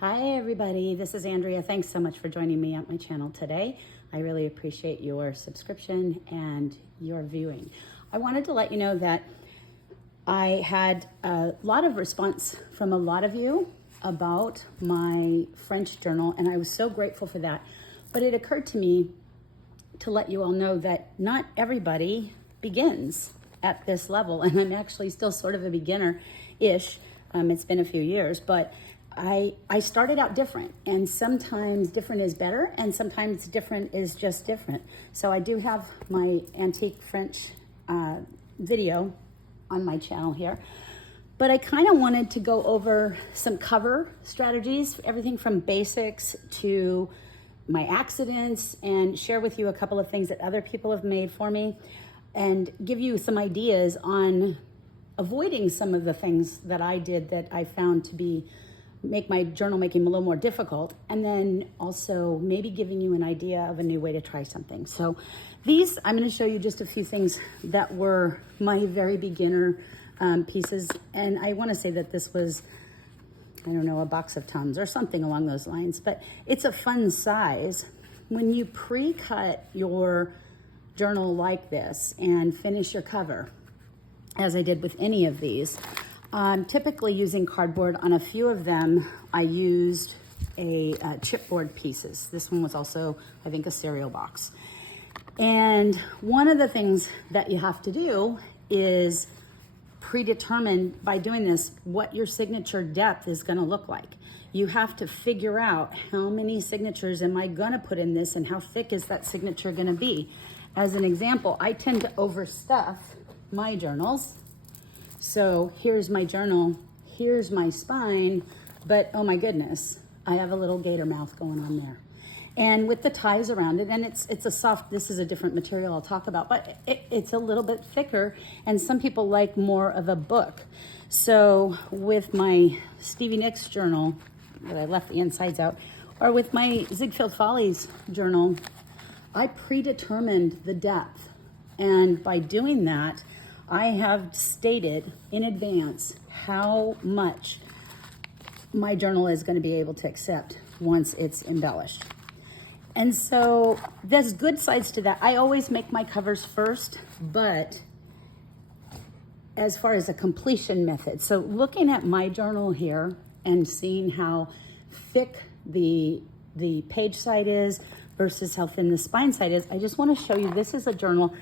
Hi everybody, this is Andrea. Thanks so much for joining me on my channel today. I really appreciate your subscription and your viewing. I wanted to let you know that I had a lot of response from a lot of you about my French journal, and I was so grateful for that. But it occurred to me to let you all know that not everybody begins at this level, and I'm actually still sort of a beginner-ish. It's been a few years, but I started out different, and sometimes different is better, and sometimes different is just different. So I do have my antique French video on my channel here, but I kind of wanted to go over some cover strategies, everything from basics to my accidents, and share with you a couple of things that other people have made for me, and give you some ideas on avoiding some of the things that I did that I found to make my journal making a little more difficult, and then also maybe giving you an idea of a new way to try something. So I'm going to show you just a few things that were my very beginner pieces, and I want to say that this was, I don't know, a box of Tums or something along those lines, but it's a fun size. When you pre-cut your journal like this and finish your cover, as I did with any of these, typically using cardboard. On a few of them, I used chipboard pieces. This one was also, I think, a cereal box. And one of the things that you have to do is predetermine, by doing this, what your signature depth is going to look like. You have to figure out how many signatures am I going to put in this, and how thick is that signature going to be. As an example, I tend to overstuff my journals. So here's my journal, here's my spine, but oh my goodness, I have a little gator mouth going on there. And with the ties around it, and it's a soft, this is a different material I'll talk about, but it's a little bit thicker, and some people like more of a book. So with my Stevie Nicks journal, that I left the insides out, or with my Ziegfeld Follies journal, I predetermined the depth. And by doing that, I have stated in advance how much my journal is going to be able to accept once it's embellished. And so there's good sides to that. I always make my covers first, but as far as a completion method, so looking at my journal here and seeing how thick the page side is versus how thin the spine side is, I just want to show you, this is a journal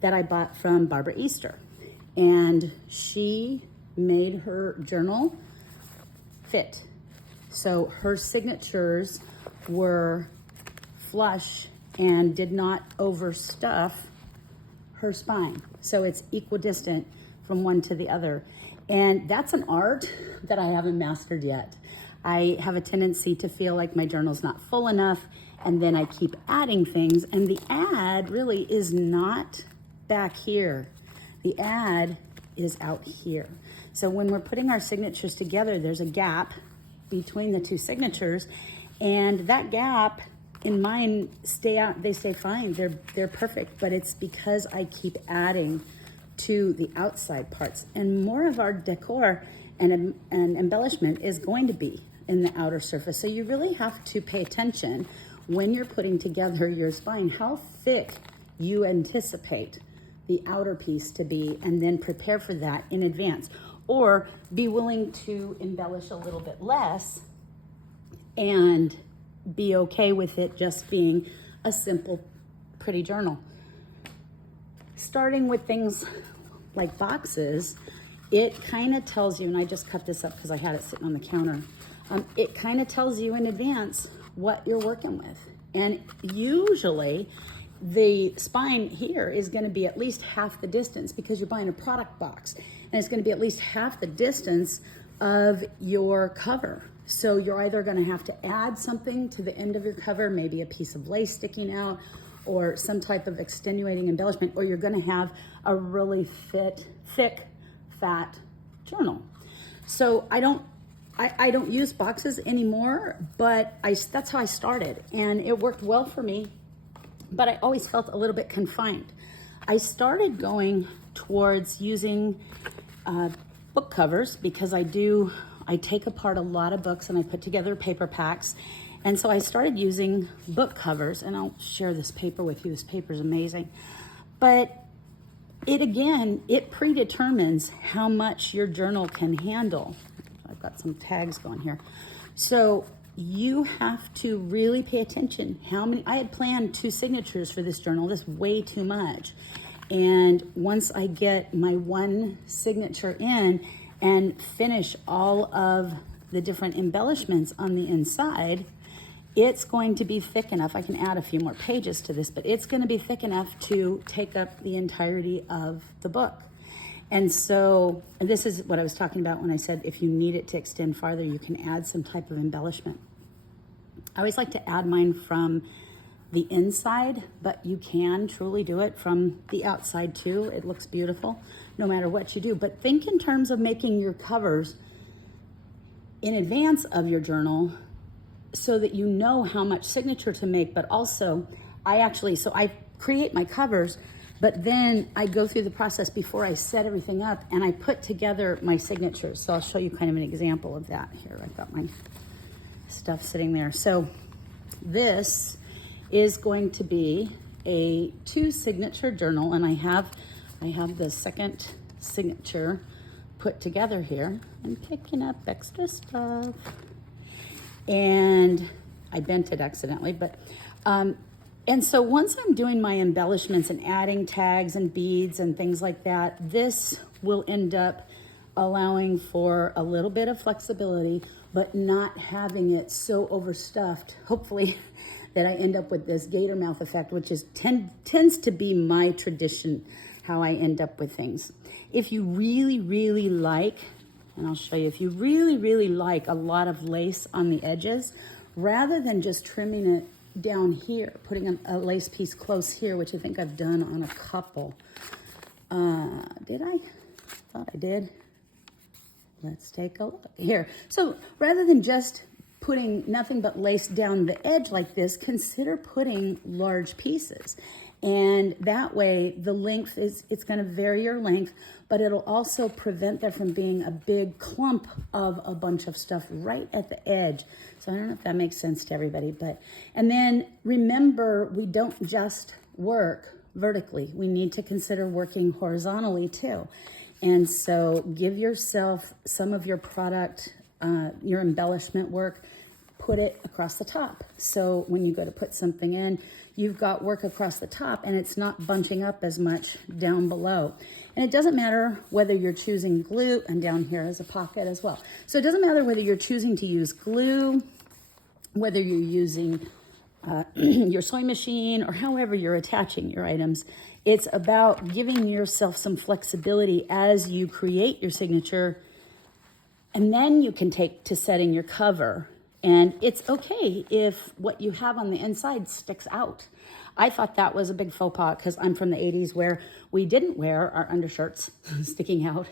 that I bought from Barbara Easter. And she made her journal fit. So her signatures were flush and did not overstuff her spine. So it's equidistant from one to the other. And that's an art that I haven't mastered yet. I have a tendency to feel like my journal's not full enough, and then I keep adding things, and the ad really is not back here. The ad is out here. So when we're putting our signatures together, there's a gap between the two signatures, and that gap in mine they stay fine. They're perfect, but it's because I keep adding to the outside parts. And more of our decor and embellishment is going to be in the outer surface. So you really have to pay attention when you're putting together your spine, how thick you anticipate the outer piece to be, and then prepare for that in advance, or be willing to embellish a little bit less and be okay with it just being a simple, pretty journal. Starting with things like boxes, it kind of tells you, and I just cut this up because I had it sitting on the counter, it kind of tells you in advance what you're working with. And usually the spine here is going to be at least half the distance, because you're buying a product box, and it's going to be at least half the distance of your cover. So you're either going to have to add something to the end of your cover, maybe a piece of lace sticking out or some type of extenuating embellishment, or you're going to have a really thick, fat journal. So I don't use boxes anymore, but that's how I started, and it worked well for me. But I always felt a little bit confined. I started going towards using book covers, because I do I take apart a lot of books and I put together paper packs. And so I started using book covers, and I'll share this paper with you. This paper is amazing. But it predetermines how much your journal can handle. I've got some tags going here. So you have to really pay attention. I had planned 2 signatures for this journal. This is way too much. And once I get my 1 signature in and finish all of the different embellishments on the inside, it's going to be thick enough. I can add a few more pages to this, but it's going to be thick enough to take up the entirety of the book. And so this is what I was talking about when I said if you need it to extend farther, you can add some type of embellishment. I always like to add mine from the inside, but you can truly do it from the outside too. It looks beautiful no matter what you do. But think in terms of making your covers in advance of your journal so that you know how much signature to make. But also I create my covers, but then I go through the process before I set everything up and I put together my signatures. So I'll show you kind of an example of that here. I've got my stuff sitting there. So this is going to be a 2 signature journal, and I have the second signature put together here. I'm picking up extra stuff, and I bent it accidentally, but and so once I'm doing my embellishments and adding tags and beads and things like that, this will end up allowing for a little bit of flexibility, but not having it so overstuffed, hopefully, that I end up with this gator mouth effect, which tends to be my tradition, how I end up with things. If you really, really like, and I'll show you, if you really, really like a lot of lace on the edges, rather than just trimming it down here, putting a lace piece close here, which I think I've done on a couple. Did I? Thought I did. Let's take a look here. So rather than just putting nothing but lace down the edge like this, consider putting large pieces. And that way the length it's going to vary your length, but it'll also prevent there from being a big clump of a bunch of stuff right at the edge. So I don't know if that makes sense to everybody, and then remember, we don't just work vertically. We need to consider working horizontally too. And so give yourself some of your product, your embellishment work, put it across the top. So when you go to put something in, you've got work across the top and it's not bunching up as much down below. And it doesn't matter whether you're choosing glue, and down here is a pocket as well. So it doesn't matter whether you're choosing to use glue, whether you're using your sewing machine, or however you're attaching your items. It's about giving yourself some flexibility as you create your signature, and then you can take to setting your cover. And it's okay if what you have on the inside sticks out. I thought that was a big faux pas because I'm from the 80s where we didn't wear our undershirts sticking out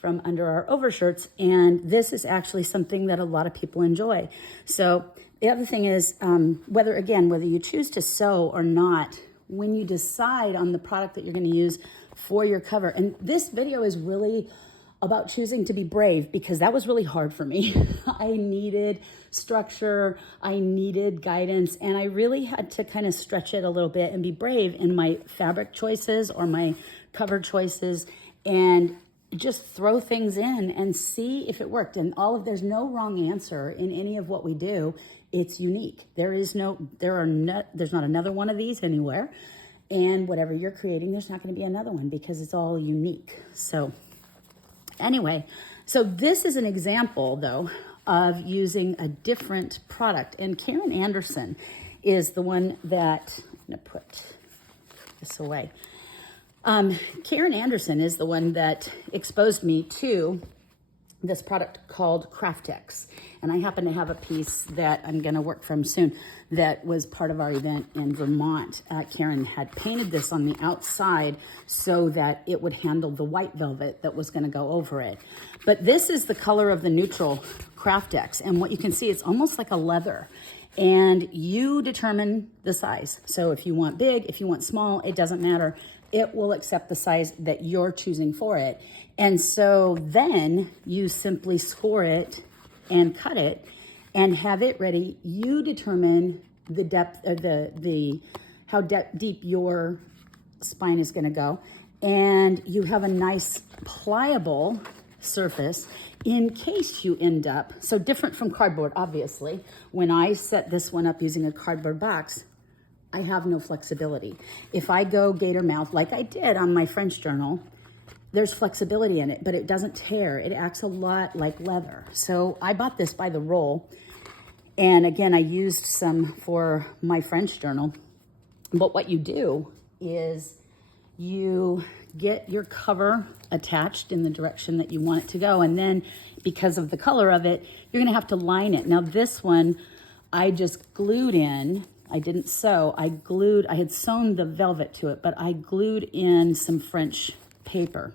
from under our overshirts. And this is actually something that a lot of people enjoy. So the other thing is, whether you choose to sew or not, when you decide on the product that you're going to use for your cover, and this video is really about choosing to be brave because that was really hard for me. I needed structure, I needed guidance, and I really had to kind of stretch it a little bit and be brave in my fabric choices or my cover choices and just throw things in and see if it worked. And there's no wrong answer in any of what we do. It's unique. There's not another one of these anywhere. And whatever you're creating, there's not going to be another one because it's all unique. So anyway, so this is an example, though, of using a different product. And Karen Anderson is the one that, I'm going to put this away. Karen Anderson is the one that exposed me to this product called Craftex. And I happen to have a piece that I'm going to work from soon that was part of our event in Vermont. Karen had painted this on the outside so that it would handle the white velvet that was going to go over it. But this is the color of the neutral Craftex. And what you can see, it's almost like a leather. And you determine the size. So if you want big, if you want small, it doesn't matter. It will accept the size that you're choosing for it. And so then you simply score it and cut it and have it ready. You determine the depth of how deep your spine is going to go, and you have a nice pliable surface in case you end up, so different from cardboard, obviously. When I set this one up using a cardboard box, I have no flexibility. If I go gator mouth like I did on my French journal, there's flexibility in it, but it doesn't tear. It acts a lot like leather. So I bought this by the roll. And again, I used some for my French journal. But what you do is you get your cover attached in the direction that you want it to go. And then because of the color of it, you're gonna have to line it. Now this one, I just glued in. I didn't sew, I had sewn the velvet to it, but I glued in some French paper.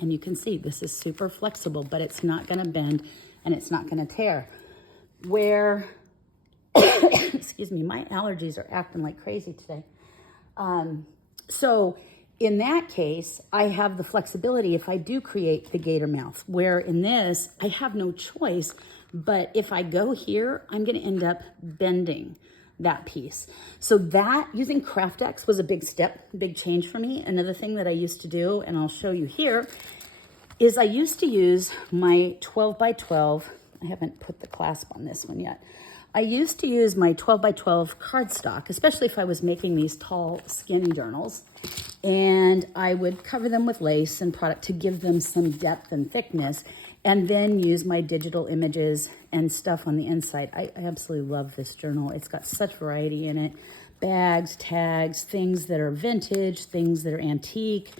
And you can see this is super flexible, but it's not gonna bend and it's not gonna tear. Where, excuse me, my allergies are acting like crazy today. So in that case, I have the flexibility if I do create the gator mouth, where in this, I have no choice, but if I go here, I'm gonna end up bending that piece. So that, using Craftex was a big step, big change for me. Another thing that I used to do, and I'll show you here, is I used to use my 12 by 12, I haven't put the clasp on this one yet. I used to use my 12 by 12 cardstock, especially if I was making these tall skinny journals, and I would cover them with lace and product to give them some depth and thickness, and then use my digital images and stuff on the inside. I absolutely love this journal. It's got such variety in it. Bags, tags, things that are vintage, things that are antique,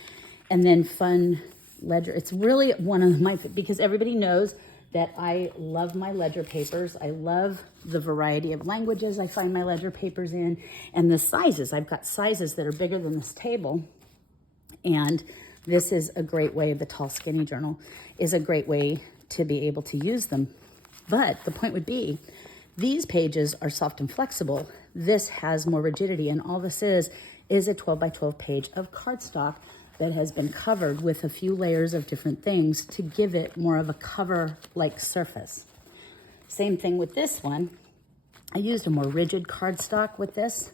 and then fun ledger. It's really one of my, because everybody knows that I love my ledger papers. I love the variety of languages I find my ledger papers in, and the sizes. I've got sizes that are bigger than this table, and this is a great way, the tall skinny journal is a great way to be able to use them. But the point would be, these pages are soft and flexible. This has more rigidity, and all this is a 12 by 12 page of cardstock that has been covered with a few layers of different things to give it more of a cover-like surface. Same thing with this one. I used a more rigid cardstock with this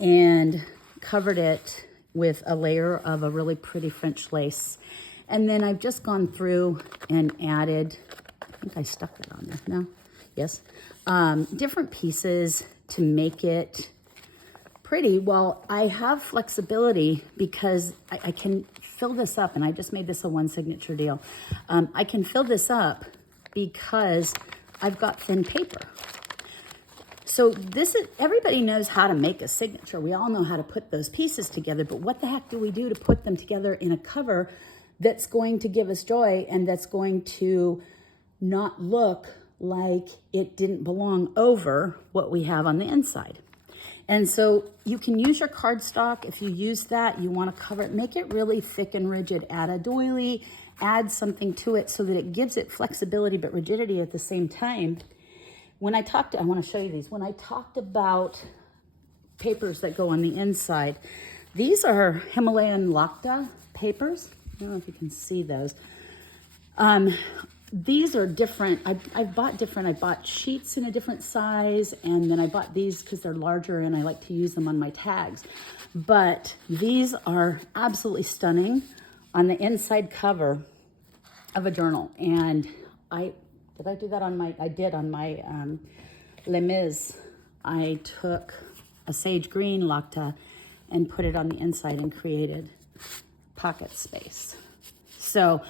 and covered it with a layer of a really pretty French lace. And then I've just gone through and added, I think I stuck that on there, no? Yes. Different pieces to make it pretty. Well, I have flexibility because I can fill this up, and I just made this a one signature deal. I can fill this up because I've got thin paper. So this is, everybody knows how to make a signature. We all know how to put those pieces together, but what the heck do we do to put them together in a cover that's going to give us joy and that's going to not look like it didn't belong over what we have on the inside? And so you can use your cardstock. If you use that, you want to cover it, make it really thick and rigid, add a doily, add something to it so that it gives it flexibility but rigidity at the same time. When I talked, I want to show you these. When I talked about papers that go on the inside, these are Himalayan Lokta papers. I don't know if you can see those. These are different. I've bought different. I bought sheets in a different size, and then I bought these because they're larger and I like to use them on my tags. But these are absolutely stunning on the inside cover of a journal. And did I do that on my, I did on my Les Mis. I took a sage green Lokta and put it on the inside and created pocket space. So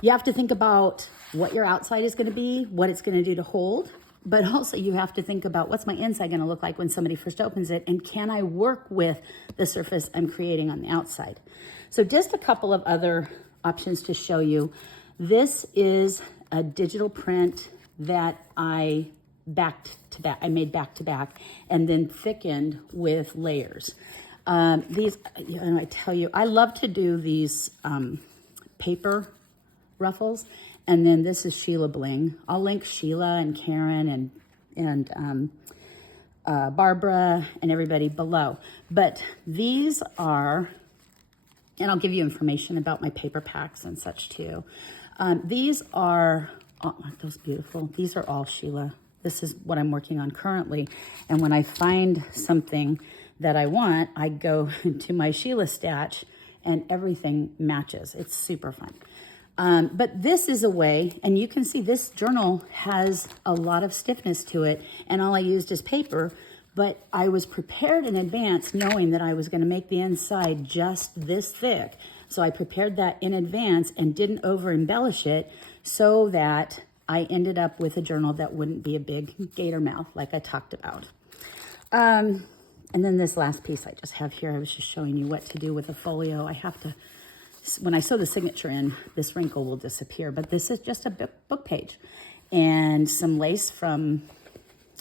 you have to think about what your outside is going to be, what it's going to do to hold, but also you have to think about what's my inside going to look like when somebody first opens it, and can I work with the surface I'm creating on the outside? So just a couple of other options to show you. This is a digital print that I made back to back and then thickened with layers. These, and I tell you, I love to do these paper ruffles. And then this is Sheila Bling. I'll link Sheila and Karen and Barbara and everybody below. But these are, and I'll give you information about my paper packs and such too. These are Oh, aren't those beautiful? These are all Sheila. This is what I'm working on currently. And when I find something that I want, I go to my Sheila stash and everything matches. It's super fun. But this is a way, and you can see this journal has a lot of stiffness to it, and all I used is paper, but I was prepared in advance knowing that I was going to make the inside just this thick. So I prepared that in advance and didn't over embellish it so that I ended up with a journal that wouldn't be a big gator mouth like I talked about. And then this last piece I just have here, I was just showing you what to do with the folio. I have to, when I sew the signature in, this wrinkle will disappear, but this is just a book page and some lace from,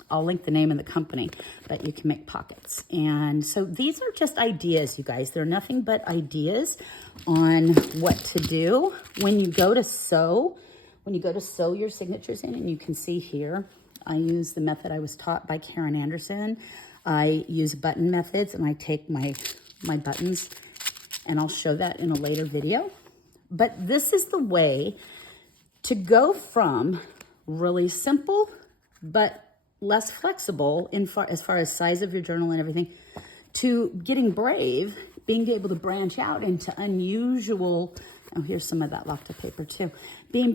I'll link the name of the company, but you can make pockets. And so these are just ideas, you guys. They're nothing but ideas on what to do when you go to sew. When you go to sew your signatures in, and you can see here, I use the method I was taught by Karen Anderson. I use button methods, and I take my buttons, and I'll show that in a later video. But this is the way to go from really simple, but less flexible as far as size of your journal and everything, to getting brave, being able to branch out into unusual, oh, here's some of that Lokta paper too, being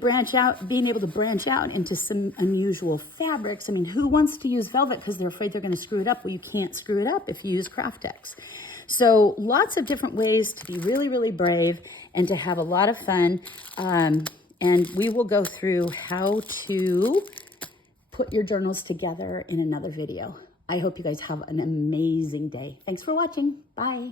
able to branch out into some unusual fabrics. I mean, who wants to use velvet because they're afraid they're going to screw it up? Well, you can't screw it up if you use Craftex. So lots of different ways to be really, really brave and to have a lot of fun. And we will go through how to put your journals together in another video. I hope you guys have an amazing day. Thanks for watching. Bye.